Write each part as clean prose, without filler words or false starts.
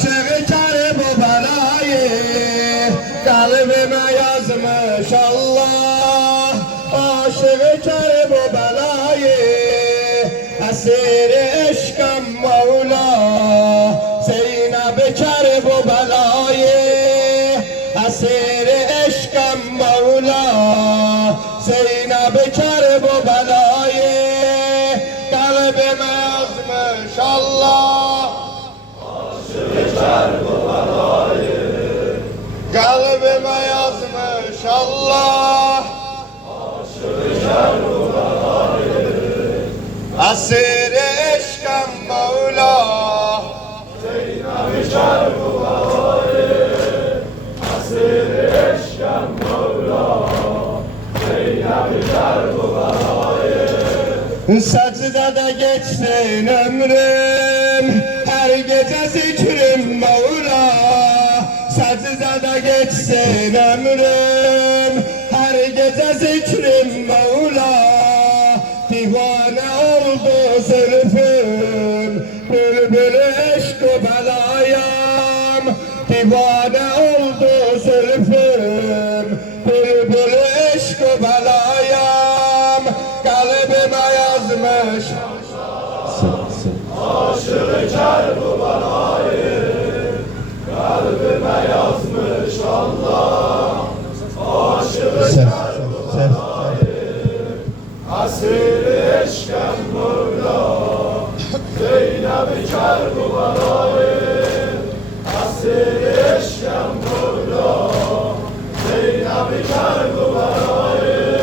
aşık kar bu belayı kalbime yazmış Allah. Aşık kar bu belayı esir eşkım Mevla. Zeynep kar bu belayı esir eşkım Mevla. Zeynep kar bu belayı kalbime yazmış Allah. Aşık kar bu belayı Kalbime yazmış Allah. Aşık kar bu belayı Asir eşkım Mevla. Zeynep kar bu belayı Asir eşkım Mevla. Zeynep kar bu belayı Secdede geçsin ömrüm, her gece zikrim Mevla. Secdede geçsin ömrüm, her gece zikrim Mevla. Divane oldu zülfüm, bülbül eşk-ı belayam. Divane oldu zülfüm, bülbül eşk-ı belayam. Kalbime yazmış Aşık kar bu belayı kalbime yazmış Allah. Aşık kar bu belayı asir eşkım Mevla. Zeynep kar bu belayı asir eşkım Mevla. Zeynep kar bu belayı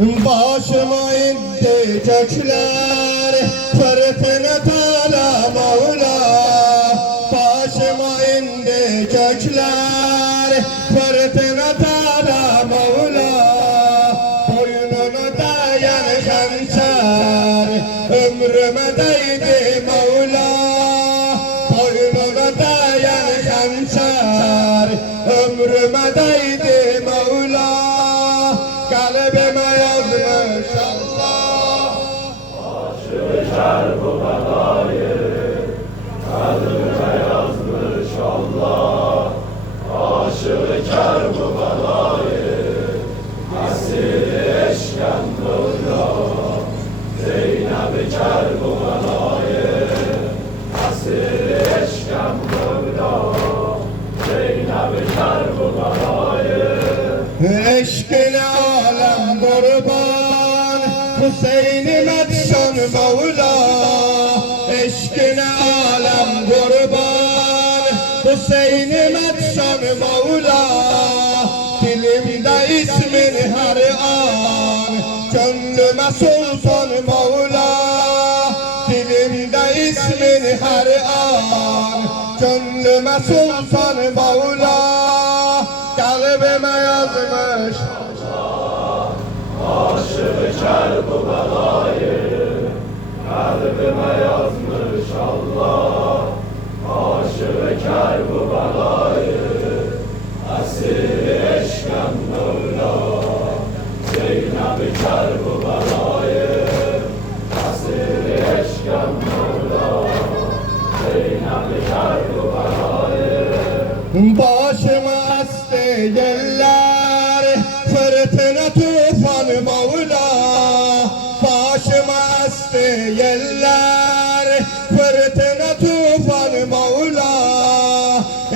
başıma indi gökler, fırtına tala Mevla. Başıma indi gökler, fırtına tala Mevla. Boynuna dayan hançer, ömrüme değdi Mevla. Boynuna dayan hançer, ömrüme değdi Mevla. Kalbime yazmış Allah. Aşık kar bu belayı kalbime yazmış Allah. Aşık kar bu belayı asir eşkım Mevla. Zeynep kar bu belayı asir eşkım Mevla. Zeynep kar bu belayı Eşkine alem kurban, Hüseyin Medşan Mevla. Eşkine alem kurban, Hüseyin Medşan Mevla. Dilimde ismin her an, gönlüme sultan Mevla. Dilimde ismin her an, gönlüme sultan Mevla. Kalbime yazmış Aşık kar bu belayı kalbime yazmış Allah. Aşık kar bu belayı asir eşkım Mevla. Zeynep kar bu belayı asir eşkım Mevla. Zeynep kar bu belayı başıma astı yeller, fırtına tufan Mevla. Başıma astı yeller, fırtına tufan Mevla.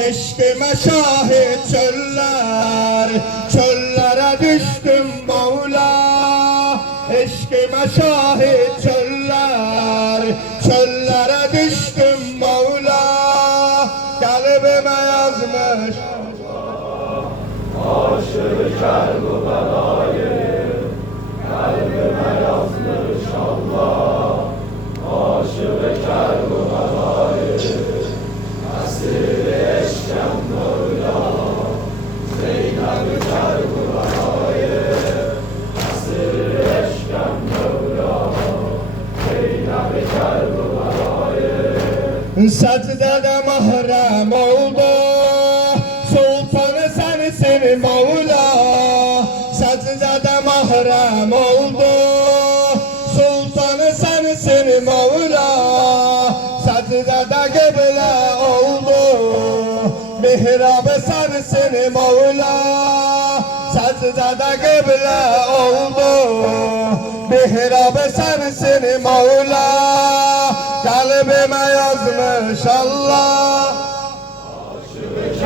Eşkime şahit çöller, çöllere düştüm Mevla. Eşkime şahit çöller, çöllere düştüm Mevla. Kalbime yazmış Aşık kar bu belayı kalbime yazmış Allah. Aşık kar bu belayı asir eşkım Mevla. Zeynep kar bu belayı asir eşkım Mevla. Zeynep kar bu belayı secdede mahrem oldu, sultanı sensin Mevla. Secdede mahrem oldu, sultanı sensin Mevla. Secdede kıble oldu, Mihrabı sensin Mevla, secdede kıble oldu. Mihrabı sensin Mevla, kalbime yazmış Allah. Aşık-ı